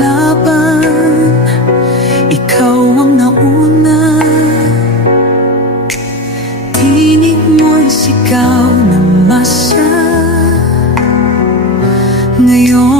laban. Ikaw ang nauna. Tinig mo'y sigaw ng masa Ngayon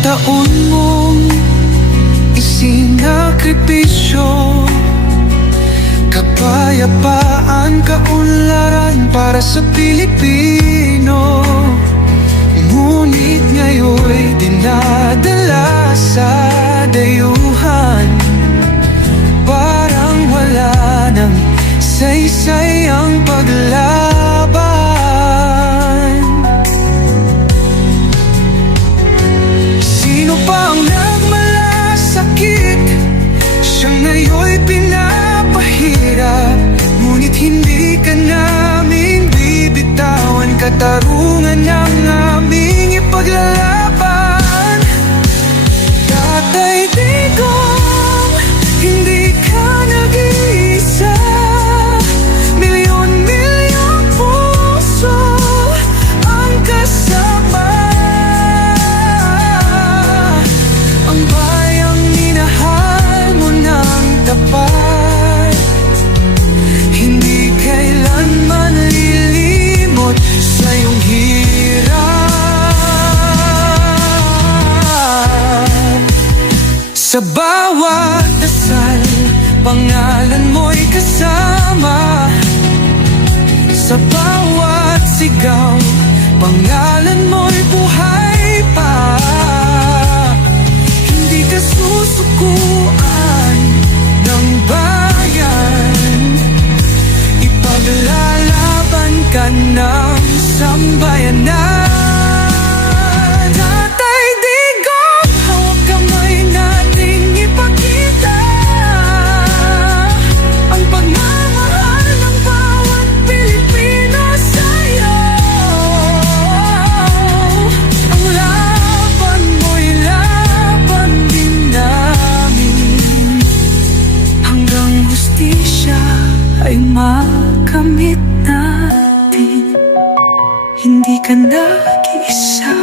taon mong isinakripisyo? Kapayapaan, kaunlaran para sa Pilipino Ngayon'y pinapahirap. Ngunit hindi ka namin bibitawan. Katarungan ang Hindi kailanman lilimot sa iyong hirap. Sa bawat dasal, pangalan mo'y kasama. Sa bawat sigaw, pangalan mo'y buhay ay makamit natin. Hindi ka nag-iisa.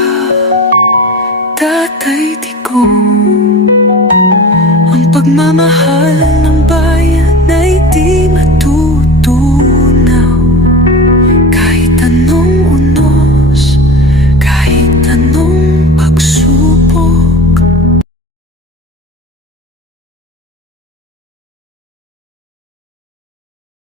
Tatay Digong Ang pagmamahal